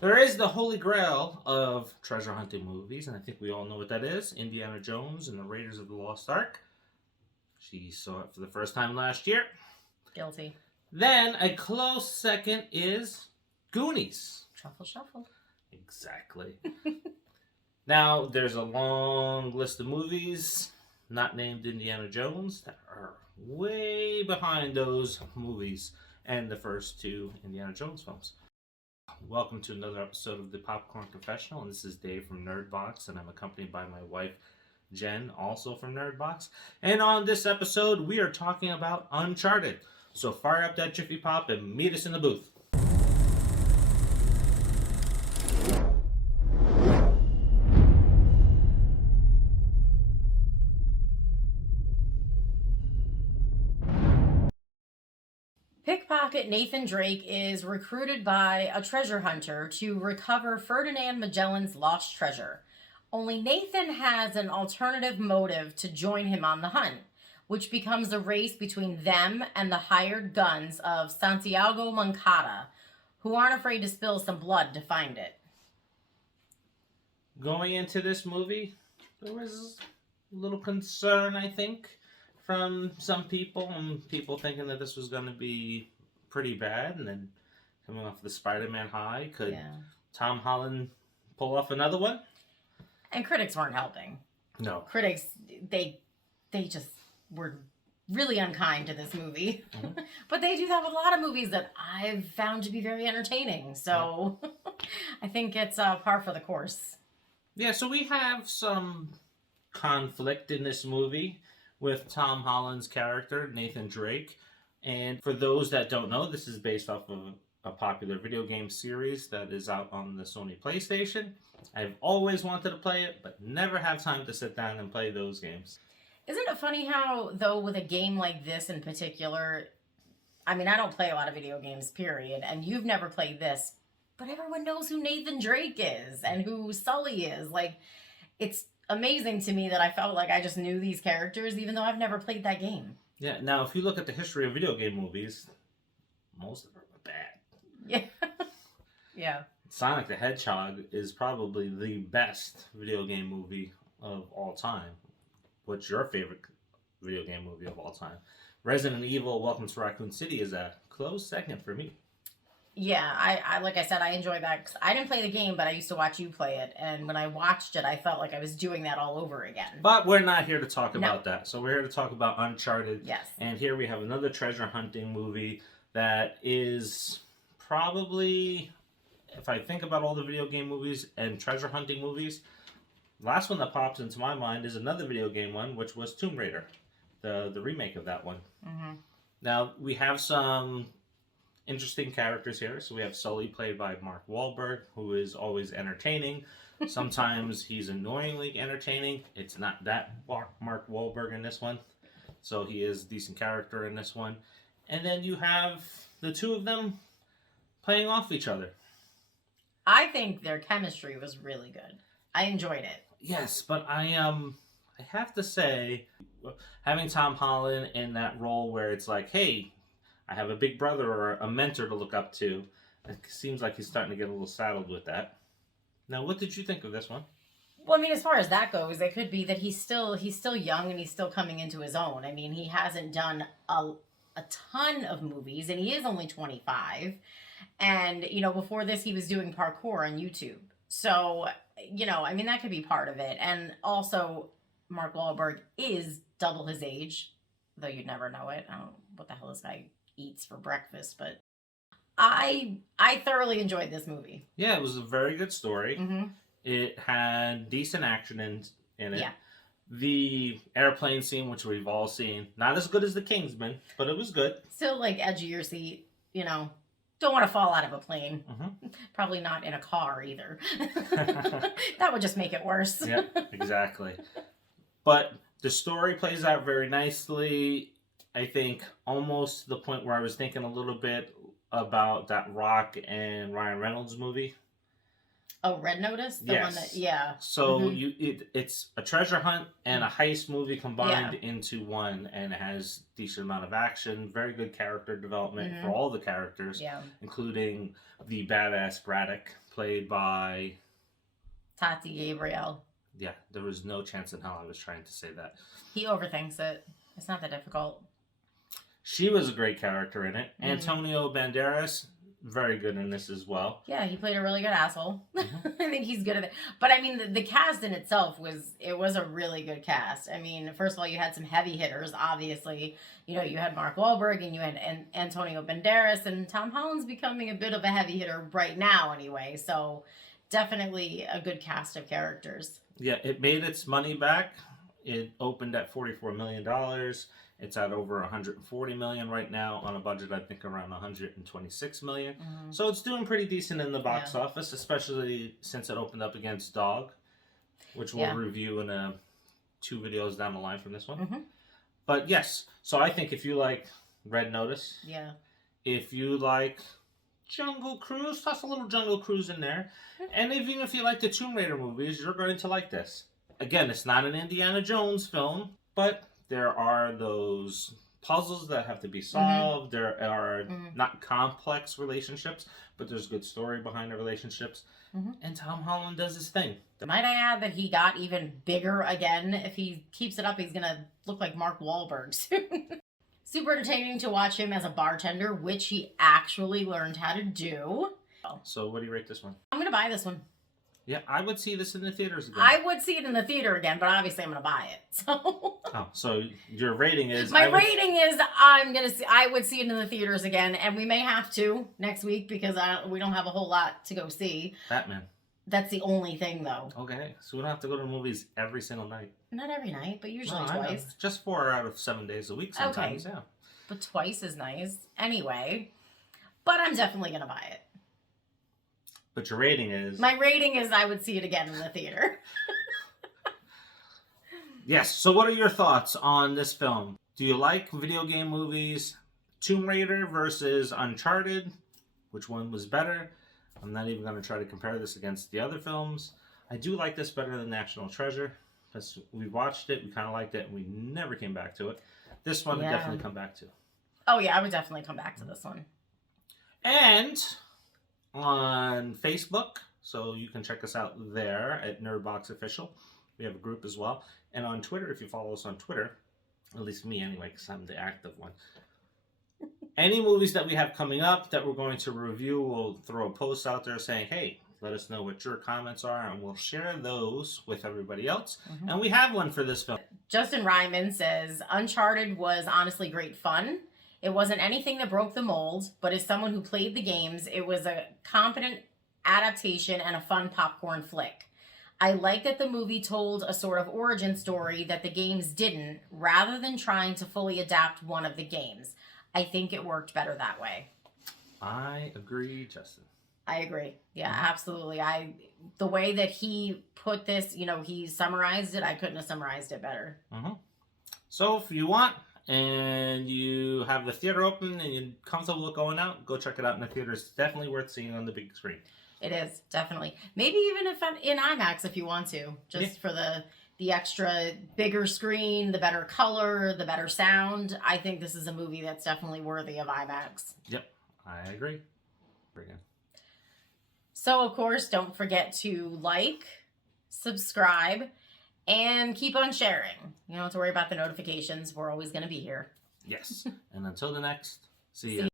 There is the holy grail of treasure hunting movies, and I think we all know what that is. Indiana Jones and the Raiders of the Lost Ark. She saw it for the first time last year. Guilty. Then a close second is Goonies. Truffle shuffle. Exactly. Now, there's a long list of movies not named Indiana Jones that are way behind those movies and the first two Indiana Jones films. Welcome to another episode of the Popcorn Confessional, and this is Dave from Nerdbox, and I'm accompanied by my wife, Jen, also from Nerdbox. And on this episode, we are talking about Uncharted. So fire up that Jiffy Pop and meet us in the booth. Pickpocket Nathan Drake is recruited by a treasure hunter to recover Ferdinand Magellan's lost treasure. Only Nathan has an alternative motive to join him on the hunt, which becomes a race between them and the hired guns of Santiago Moncada, who aren't afraid to spill some blood to find it. Going into this movie, there was a little concern, I think, from some people, and people thinking that this was going to be pretty bad, and then coming off the Spider-Man high, could Tom Holland pull off another one? And critics weren't helping. No. Critics, they just were really unkind to this movie. Mm-hmm. But they do that with a lot of movies that I've found to be very entertaining. So I think it's par for the course. Yeah, so we have some conflict in this movie with Tom Holland's character, Nathan Drake. And for those that don't know, this is based off of a popular video game series that is out on the Sony PlayStation. I've always wanted to play it, but never have time to sit down and play those games. Isn't it funny how, though, with a game like this in particular, I mean, I don't play a lot of video games, period, and you've never played this, but everyone knows who Nathan Drake is and who Sully is. Like, it's amazing to me that I felt like I just knew these characters, even though I've never played that game. Yeah, now, if you look at the history of video game movies, most of them are bad. Yeah. Yeah. Sonic the Hedgehog is probably the best video game movie of all time. What's your favorite video game movie of all time? Resident Evil Welcome to Raccoon City is a close second for me. Yeah, I like I said, I enjoy that. 'Cause I didn't play the game, but I used to watch you play it. And when I watched it, I felt like I was doing that all over again. But we're not here to talk about that. So we're here to talk about Uncharted. Yes. And here we have another treasure hunting movie that is probably, if I think about all the video game movies and treasure hunting movies, the last one that pops into my mind is another video game one, which was Tomb Raider, the remake of that one. Mm-hmm. Now, we have some interesting characters here. So we have Sully, played by Mark Wahlberg, who is always entertaining. Sometimes he's annoyingly entertaining. It's not that Mark Wahlberg in this one. So he is a decent character in this one. And then you have the two of them playing off each other. I think their chemistry was really good. I enjoyed it. Yes, but I have to say, having Tom Holland in that role where it's like, hey, I have a big brother or a mentor to look up to, it seems like he's starting to get a little saddled with that. Now, what did you think of this one? Well, I mean, as far as that goes, it could be that he's still young and he's still coming into his own. I mean, he hasn't done a ton of movies, and he is only 25. And, you know, before this, he was doing parkour on YouTube. So, you know, I mean, that could be part of it. And also, Mark Wahlberg is double his age, though you'd never know it. I don't know what the hell this guy eats for breakfast, but I thoroughly enjoyed this movie. Yeah, it was a very good story. Mm-hmm. It had decent action in it. Yeah. The airplane scene, which we've all seen, not as good as The Kingsman, but it was good. Still, like, edge of your seat, you know. Don't want to fall out of a plane. Mm-hmm. Probably not in a car either. That would just make it worse. Yeah, exactly. But the story plays out very nicely. I think almost to the point where I was thinking a little bit about that Rock and Ryan Reynolds movie. Oh, Red Notice? The one that, yeah. So it's a treasure hunt and a heist movie combined Yeah. into one, and it has decent amount of action, very good character development for all the characters, including the badass Braddock, played by Tati Gabrielle. Yeah, there was no chance in hell I was trying to say that. He overthinks it. It's not that difficult. She was a great character in it. Antonio Banderas, very good in this as well. Yeah, he played a really good asshole. I think he's good at it. But I mean, the cast in itself was a really good cast. I mean, first of all, you had some heavy hitters, obviously. You know, you had Mark Wahlberg and you had Antonio Banderas, and Tom Holland's becoming a bit of a heavy hitter right now anyway. So definitely a good cast of characters. Yeah, it made its money back. It opened at $44 million. It's at over $140 million right now on a budget, I think, around $126 million. So it's doing pretty decent in the box office, especially since it opened up against Dog, which we'll review in 2 videos down the line from this one. But yes, so I think if you like Red Notice, if you like Jungle Cruise, toss a little Jungle Cruise in there. And even if you like the Tomb Raider movies, you're going to like this. Again, it's not an Indiana Jones film, but there are those puzzles that have to be solved. There are not complex relationships, but there's good story behind the relationships. And Tom Holland does his thing. Might I add that he got even bigger again? If he keeps it up, he's going to look like Mark Wahlberg soon. Super entertaining to watch him as a bartender, which he actually learned how to do. So what do you rate this one? I'm going to buy this one. Yeah, I would see this in the theaters again. I would see it in the theater again, but obviously I'm going to buy it. So so your rating is... My rating is I would see it in the theaters again, and we may have to next week because we don't have a whole lot to go see. Batman. That's the only thing, though. Okay, so we don't have to go to the movies every single night. Not every night, but usually twice. Just 4 out of 7 days a week sometimes, yeah. But twice is nice. Anyway, but I'm definitely going to buy it. But your rating is... My rating is I would see it again in the theater. Yes, so what are your thoughts on this film? Do you like video game movies? Tomb Raider versus Uncharted? Which one was better? I'm not even going to try to compare this against the other films. I do like this better than National Treasure. Because we watched it, we kind of liked it, and we never came back to it. This one would definitely come back to. Oh yeah, I would definitely come back to this one. And on Facebook, so you can check us out there at Nerdbox Official. We have a group as well. And on Twitter, if you follow us on Twitter, at least me anyway, because I'm the active one. Any movies that we have coming up that we're going to review, we'll throw a post out there saying, hey, let us know what your comments are, and we'll share those with everybody else. And we have one for this film. Justin Ryman says, Uncharted was honestly great fun. It wasn't anything that broke the mold, but as someone who played the games, it was a competent adaptation and a fun popcorn flick. I like that the movie told a sort of origin story that the games didn't, rather than trying to fully adapt one of the games. I think it worked better that way. I agree, Justin. I agree. Yeah, absolutely. The way that he put this, he summarized it, I couldn't have summarized it better. So if you want and you have the theater open and you're comfortable with going out, go check it out in the theater. It's definitely worth seeing on the big screen. It is, definitely. Maybe even if in IMAX if you want to, just for the extra bigger screen, the better color, the better sound. I think this is a movie that's definitely worthy of IMAX. Yep, I agree. Brilliant. So, of course, don't forget to like, subscribe, and keep on sharing. You don't have to worry about the notifications. We're always going to be here. Yes. And until the next, see ya.